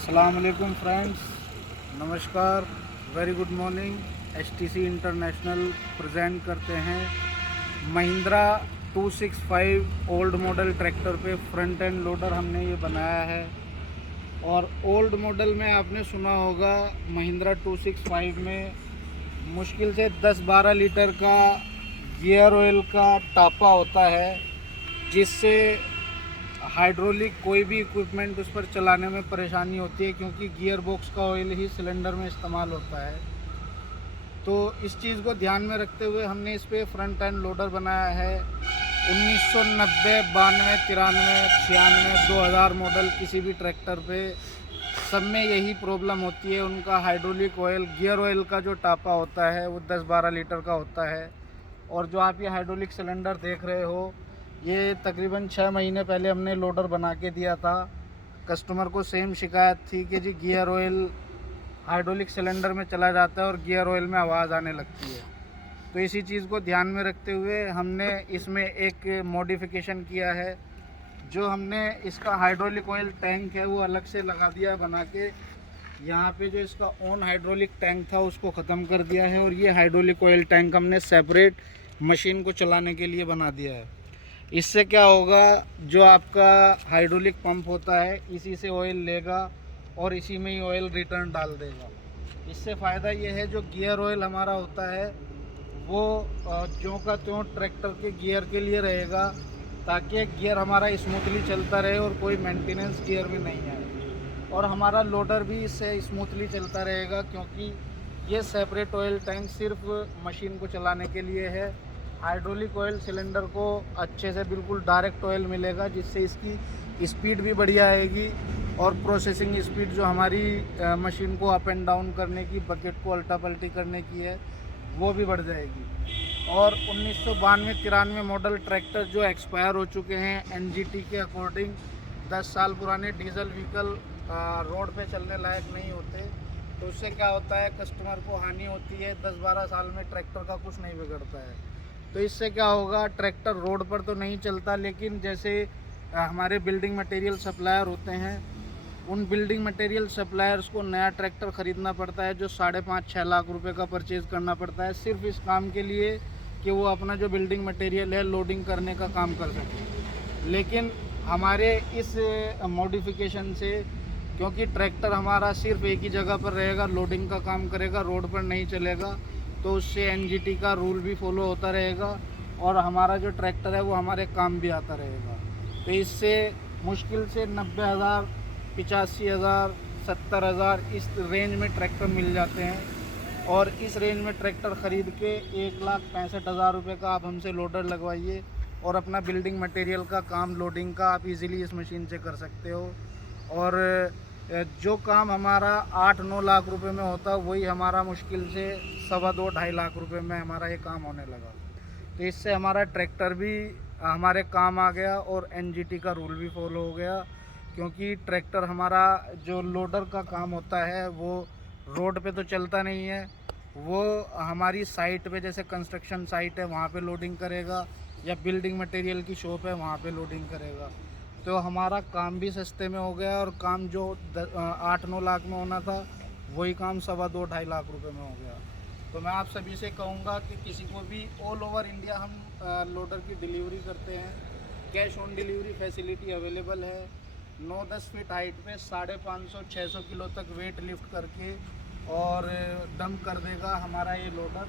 अस्सलाम वालेकुम फ्रेंड्स, नमस्कार, very good morning. HTC international present करते हैं महिंद्रा 265 ओल्ड मॉडल ट्रैक्टर पे फ्रंट एंड लोडर हमने ये बनाया है। और ओल्ड मॉडल में आपने सुना होगा महिंद्रा 265 में मुश्किल से 10-12 लीटर का गियर ऑयल का टापा होता है, जिससे हाइड्रोलिक कोई भी इक्विपमेंट उस पर चलाने में परेशानी होती है, क्योंकि गियर बॉक्स का ऑयल ही सिलेंडर में इस्तेमाल होता है। तो इस चीज़ को ध्यान में रखते हुए हमने इस पर फ्रंट एंड लोडर बनाया है। 1990, 92, 93, 96, 2000 मॉडल किसी भी ट्रैक्टर पे सब में यही प्रॉब्लम होती है। उनका हाइड्रोलिक ऑयल, गियर ऑयल का जो टापा होता है वो 10-12 लीटर का होता है। और जो आप ये हाइड्रोलिक सिलेंडर देख रहे हो, ये तकरीबन 6 महीने पहले हमने लोडर बना के दिया था। कस्टमर को सेम शिकायत थी कि जी गियर ऑयल हाइड्रोलिक सिलेंडर में चला जाता है और गियर ऑयल में आवाज़ आने लगती है। तो इसी चीज़ को ध्यान में रखते हुए हमने इसमें एक मॉडिफिकेशन किया है। जो हमने इसका हाइड्रोलिक ऑयल टैंक है वो अलग से लगा दिया बना के। यहाँ पे जो इसका ऑन हाइड्रोलिक टैंक था उसको ख़त्म कर दिया है, और ये हाइड्रोलिक ऑयल टैंक हमने सेपरेट मशीन को चलाने के लिए बना दिया है। इससे क्या होगा, जो आपका हाइड्रोलिक पंप होता है इसी से ऑयल लेगा और इसी में ही ऑयल रिटर्न डाल देगा। इससे फ़ायदा ये है, जो गियर ऑयल हमारा होता है वो ज्यों का त्यों ट्रैक्टर के गियर के लिए रहेगा, ताकि गियर हमारा स्मूथली चलता रहे और कोई मेंटेनेंस गियर में नहीं आए। और हमारा लोडर भी इससे स्मूथली चलता रहेगा, क्योंकि ये सेपरेट ऑयल टैंक सिर्फ मशीन को चलाने के लिए है। हाइड्रोलिक ऑयल सिलेंडर को अच्छे से बिल्कुल डायरेक्ट ऑयल मिलेगा, जिससे इसकी स्पीड भी बढ़िया आएगी और प्रोसेसिंग स्पीड जो हमारी मशीन को अप एंड डाउन करने की, बकेट को उल्टा पल्टी करने की है, वो भी बढ़ जाएगी। और 1992-93 मॉडल ट्रैक्टर जो एक्सपायर हो चुके हैं एनजीटी के अकॉर्डिंग, 10 साल पुराने डीजल व्हीकल रोड पे चलने लायक नहीं होते। तो उससे क्या होता है, कस्टमर को हानि होती है। 10-12 साल में ट्रैक्टर का कुछ नहीं बिगड़ता है। तो इससे क्या होगा, ट्रैक्टर रोड पर तो नहीं चलता, लेकिन जैसे हमारे बिल्डिंग मटेरियल सप्लायर होते हैं, उन बिल्डिंग मटेरियल सप्लायर्स को नया ट्रैक्टर ख़रीदना पड़ता है, जो 5.5-6 लाख रुपए का परचेज़ करना पड़ता है, सिर्फ इस काम के लिए कि वो अपना जो बिल्डिंग मटेरियल है लोडिंग करने का काम कर सकें। लेकिन हमारे इस मॉडिफिकेशन से, क्योंकि ट्रैक्टर हमारा सिर्फ एक ही जगह पर रहेगा, लोडिंग का काम करेगा, रोड पर नहीं चलेगा, तो उससे एनजीटी का रूल भी फॉलो होता रहेगा और हमारा जो ट्रैक्टर है वो हमारे काम भी आता रहेगा। तो इससे मुश्किल से 90,000, 85,000, 70,000 इस रेंज में ट्रैक्टर मिल जाते हैं। और इस रेंज में ट्रैक्टर ख़रीद के 1,65,000 रुपये का आप हमसे लोडर लगवाइए और अपना बिल्डिंग मटेरियल का काम, लोडिंग का आप इजीली इस मशीन से कर सकते हो। और जो काम हमारा 8-9 लाख रुपए में होता, वही हमारा मुश्किल से 2.25-2.5 लाख रुपए में हमारा ये काम होने लगा। तो इससे हमारा ट्रैक्टर भी हमारे काम आ गया और एनजीटी का रूल भी फॉलो हो गया, क्योंकि ट्रैक्टर हमारा जो लोडर का काम होता है वो रोड पे तो चलता नहीं है, वो हमारी साइट पे, जैसे कंस्ट्रक्शन साइट है वहाँ पे लोडिंग करेगा, या बिल्डिंग मटेरियल की शॉप है वहाँ पे लोडिंग करेगा। तो हमारा काम भी सस्ते में हो गया, और काम जो 8-9 लाख में होना था वही काम 2.25-2.5 लाख रुपए में हो गया। तो मैं आप सभी से कहूँगा कि किसी को भी, ऑल ओवर इंडिया हम लोडर की डिलीवरी करते हैं। Cash on delivery facility available है। 9-10 फीट हाइट पे 550-600 किलो तक वेट लिफ्ट करके और डंप कर देगा हमारा ये लोडर।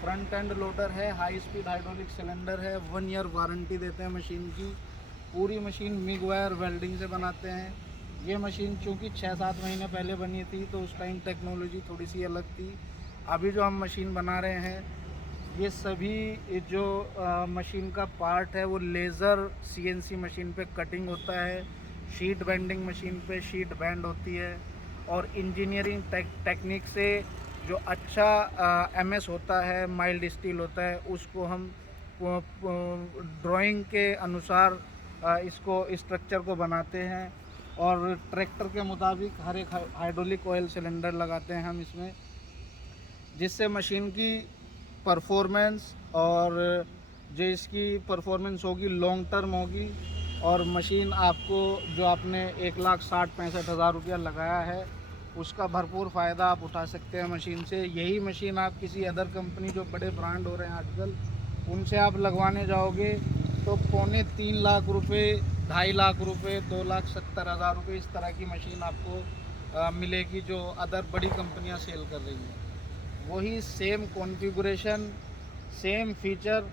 फ्रंट एंड लोडर है, हाई स्पीड हाइड्रोलिक सिलेंडर है, 1 ईयर वारंटी देते हैं मशीन की। पूरी मशीन मिग वायर वेल्डिंग से बनाते हैं। ये मशीन चूँकि 6-7 महीने पहले बनी थी, तो उस टाइम टेक्नोलॉजी थोड़ी सी अलग थी। अभी जो हम मशीन बना रहे हैं, ये सभी जो मशीन का पार्ट है वो लेज़र सीएनसी मशीन पे कटिंग होता है, शीट बेंडिंग मशीन पे शीट बेंड होती है, और इंजीनियरिंग टेक्निक से जो अच्छा एमएस होता है, माइल्ड स्टील होता है, उसको हम ड्राइंग के अनुसार इसको स्ट्रक्चर को बनाते हैं। और ट्रैक्टर के मुताबिक हर एक हाइड्रोलिक ऑयल सिलेंडर लगाते हैं हम इसमें, जिससे मशीन की परफॉर्मेंस, और जो इसकी परफॉर्मेंस होगी लॉन्ग टर्म होगी, और मशीन आपको जो आपने 1,60,65,000 रुपया लगाया है उसका भरपूर फ़ायदा आप उठा सकते हैं मशीन से। यही मशीन आप किसी अदर कंपनी जो बड़े ब्रांड हो रहे हैं आजकल उनसे आप लगवाने जाओगे तो 2.25 रुपये, 2.5 रुपये, 2,70,000 रुपये इस तरह की मशीन आपको मिलेगी जो अदर बड़ी कंपनियां सेल कर रही हैं। वही सेम कॉन्फ़िगरेशन, सेम फीचर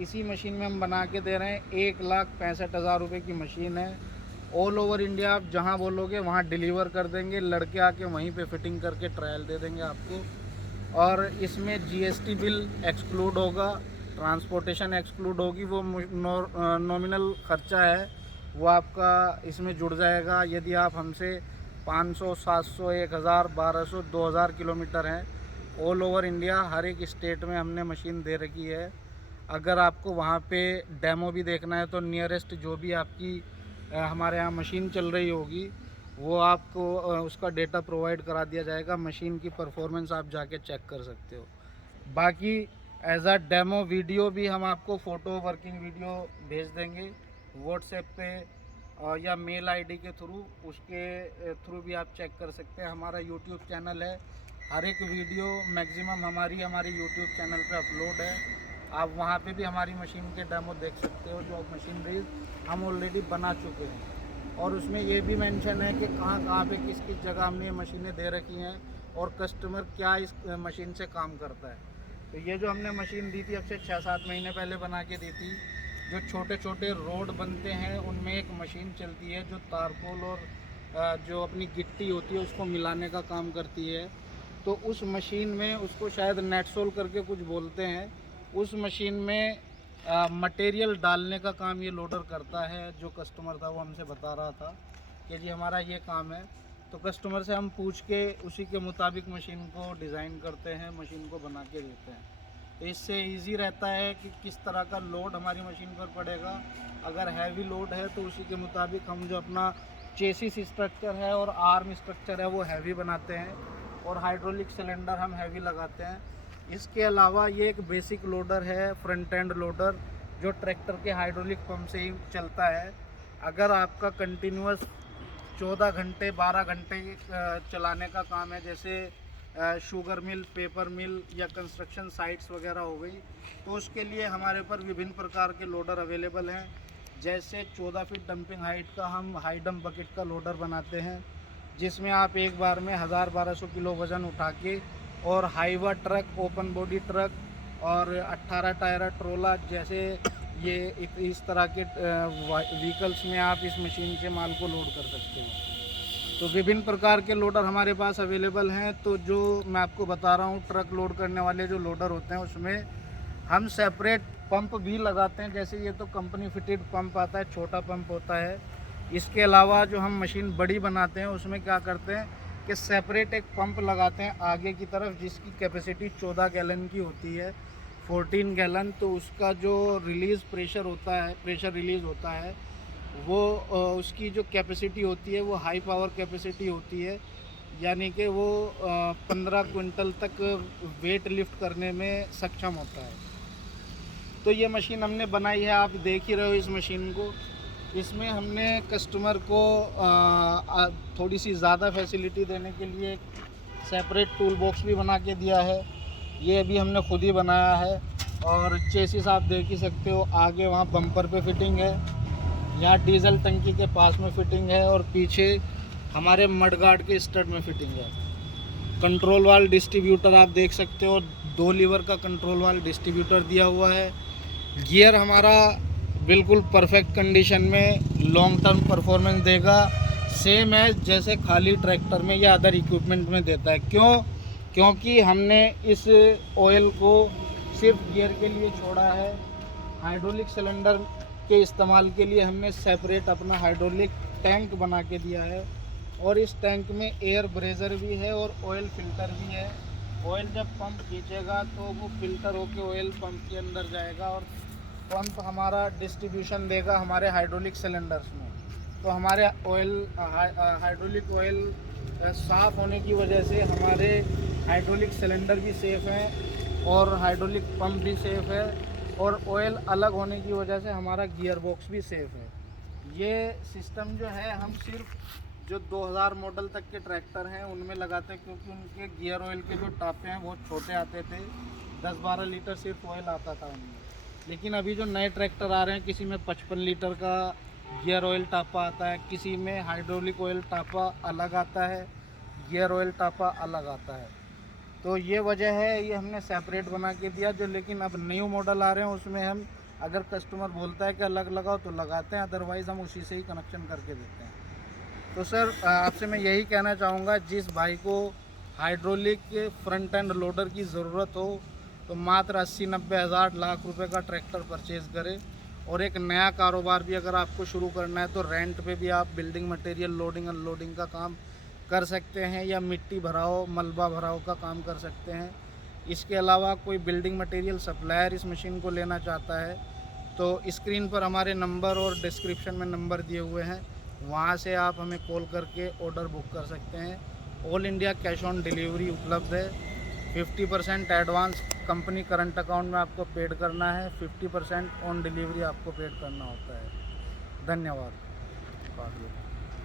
इसी मशीन में हम बना के दे रहे हैं। 1,65,000 रुपये की मशीन है। ऑल ओवर इंडिया आप जहां बोलोगे वहां डिलीवर कर देंगे। लड़के आके वहीं पे फिटिंग करके ट्रायल दे देंगे आपको। और इसमें जीएसटी बिल एक्सक्लूड होगा, ट्रांसपोर्टेशन एक्सक्लूड होगी। वो नॉमिनल खर्चा है वो आपका इसमें जुड़ जाएगा। यदि आप हमसे 500, 700, 1000, 1200, 2000 किलोमीटर हैं, ऑल ओवर इंडिया हर एक स्टेट में हमने मशीन दे रखी है। अगर आपको वहाँ पे डेमो भी देखना है तो नियरेस्ट जो भी आपकी हमारे यहाँ मशीन चल रही होगी वो आपको उसका डेटा प्रोवाइड करा दिया जाएगा। मशीन की परफॉर्मेंस आप जाके चेक कर सकते हो। बाकी एज अ डेमो वीडियो भी हम आपको फ़ोटो वर्किंग वीडियो भेज देंगे व्हाट्सएप पे या मेल आईडी के थ्रू। उसके थ्रू भी आप चेक कर सकते हैं। हमारा यूट्यूब चैनल है, हर एक वीडियो मैक्सिमम हमारे यूट्यूब चैनल पे अपलोड है। आप वहाँ पे भी हमारी मशीन के डेमो देख सकते हो जो मशीनरी हम ऑलरेडी बना चुके हैं। और उसमें ये भी मेंशन है कि कहाँ कहाँ पे किस किस जगह हमने ये मशीनें दे रखी हैं और कस्टमर क्या इस मशीन से काम करता है। तो ये जो हमने मशीन दी थी अब से 6-7 महीने पहले बना के दी थी। जो छोटे छोटे रोड बनते हैं उनमें एक मशीन चलती है जो तारकोल और जो अपनी गिट्टी होती है उसको मिलाने का काम करती है। तो उस मशीन में उसको शायद नेटसोल करके कुछ बोलते हैं। उस मशीन में मटेरियल डालने का काम ये लोडर करता है। जो कस्टमर था वो हमसे बता रहा था कि जी हमारा ये काम है। तो कस्टमर से हम पूछ के उसी के मुताबिक मशीन को डिज़ाइन करते हैं, मशीन को बना के देते हैं। तो इससे इजी रहता है कि किस तरह का लोड हमारी मशीन पर पड़ेगा। अगर हैवी लोड है तो उसी के मुताबिक हम जो अपना चेसिस स्ट्रक्चर है और आर्म स्ट्रक्चर है वो हैवी बनाते हैं और हाइड्रोलिक सिलेंडर हम हैवी लगाते हैं। इसके अलावा ये एक बेसिक लोडर है, फ्रंट एंड लोडर, जो ट्रैक्टर के हाइड्रोलिक पंप से ही चलता है। अगर आपका कंटिन्यूअस 14 घंटे 12 घंटे चलाने का काम है, जैसे शुगर मिल, पेपर मिल या कंस्ट्रक्शन साइट्स वगैरह हो गई, तो उसके लिए हमारे पर विभिन्न प्रकार के लोडर अवेलेबल हैं। जैसे 14 फीट डंपिंग हाइट का हम हाई डंप बकेट का लोडर बनाते हैं जिसमें आप एक बार में 1000-1200 किलो वज़न उठा के और Hyva truck, open body truck और 18 टायर ट्रोला जैसे ये इस तरह के व्हीकल्स में आप इस मशीन से माल को लोड कर सकते हो। तो विभिन्न प्रकार के लोडर हमारे पास अवेलेबल हैं। तो जो मैं आपको बता रहा हूँ ट्रक लोड करने वाले जो लोडर होते हैं उसमें हम सेपरेट पंप भी लगाते हैं। जैसे ये तो कंपनी फिटेड पंप आता है, छोटा पंप होता है। इसके अलावा जो हम मशीन बड़ी बनाते हैं उसमें क्या करते हैं कि सेपरेट एक पंप लगाते हैं आगे की तरफ जिसकी कैपेसिटी 14 गैलन की होती है, 14 गैलन। तो उसका जो रिलीज़ प्रेशर होता है, प्रेशर रिलीज़ होता है वो उसकी जो कैपेसिटी होती है वो हाई पावर कैपेसिटी होती है, यानी कि वो 15 क्विंटल तक वेट लिफ्ट करने में सक्षम होता है। तो ये मशीन हमने बनाई है, आप देख ही रहे हो इस मशीन को। इसमें हमने कस्टमर को थोड़ी सी ज़्यादा फैसिलिटी देने के लिए एक सेपरेट टूल बॉक्स भी बना के दिया है। ये भी हमने खुद ही बनाया है। और चेसिस आप देख ही सकते हो, आगे वहाँ बम्पर पे फिटिंग है, यहाँ डीजल टंकी के पास में फिटिंग है और पीछे हमारे मडगार्ड के स्टड में फिटिंग है। कंट्रोल वाल डिस्ट्रीब्यूटर आप देख सकते हो, 2 लीवर का कंट्रोल वाल डिस्ट्रीब्यूटर दिया हुआ है। गियर हमारा बिल्कुल परफेक्ट कंडीशन में लॉन्ग टर्म परफॉर्मेंस देगा, सेम है जैसे खाली ट्रैक्टर में या अदर इक्विपमेंट में देता है। क्योंकि हमने इस ऑयल को सिर्फ गियर के लिए छोड़ा है। हाइड्रोलिक सिलेंडर के इस्तेमाल के लिए हमने सेपरेट अपना हाइड्रोलिक टैंक बना के दिया है और इस टैंक में एयर ब्रेजर भी है और ऑयल फिल्टर भी है। ऑयल जब पंप खींचेगा तो वो फिल्टर होके ऑयल पंप के अंदर जाएगा और पंप हमारा डिस्ट्रीब्यूशन देगा हमारे हाइड्रोलिक सिलेंडर्स में। तो हमारे ऑयल हाइड्रोलिक ऑयल साफ़ होने की वजह से हमारे हाइड्रोलिक सिलेंडर भी सेफ़ हैं और हाइड्रोलिक पंप भी सेफ़ है और ऑयल अलग होने की वजह से हमारा गियर बॉक्स भी सेफ़ है। ये सिस्टम जो है हम सिर्फ जो 2000 मॉडल तक के ट्रैक्टर हैं उनमें लगाते हैं, क्योंकि उनके गियर ऑयल के जो टापे हैं बहुत छोटे आते थे, 10-12 लीटर सिर्फ ऑयल आता था उनमें। लेकिन अभी जो नए ट्रैक्टर आ रहे हैं, किसी में 55 लीटर का गियर ऑयल टापा आता है, किसी में हाइड्रोलिक ऑयल टापा अलग आता है, गियर ऑयल टापा अलग आता है। तो ये वजह है, ये हमने सेपरेट बना के दिया। जो लेकिन अब न्यू मॉडल आ रहे हैं उसमें हम अगर कस्टमर बोलता है कि अलग लगाओ तो लगाते हैं, अदरवाइज़ हम उसी से ही कनेक्शन करके देते हैं। तो सर आपसे मैं यही कहना चाहूँगा, जिस भाई को हाइड्रोलिक के फ्रंट एंड लोडर की ज़रूरत हो तो मात्र 80-90 हज़ार लाख रुपए का ट्रैक्टर परचेज़ करें। और एक नया कारोबार भी अगर आपको शुरू करना है तो रेंट पे भी आप बिल्डिंग मटेरियल लोडिंग अनलोडिंग का काम कर सकते हैं, या मिट्टी भराओ मलबा भराओ का काम कर सकते हैं। इसके अलावा कोई बिल्डिंग मटेरियल सप्लायर इस मशीन को लेना चाहता है तो स्क्रीन पर हमारे नंबर और डिस्क्रिप्शन में नंबर दिए हुए हैं, वहाँ से आप हमें कॉल करके ऑर्डर बुक कर सकते हैं। All India cash on delivery उपलब्ध है। 50% एडवांस कंपनी करंट अकाउंट में आपको पेड करना है, 50% ऑन डिलीवरी आपको पेड करना होता है। धन्यवाद।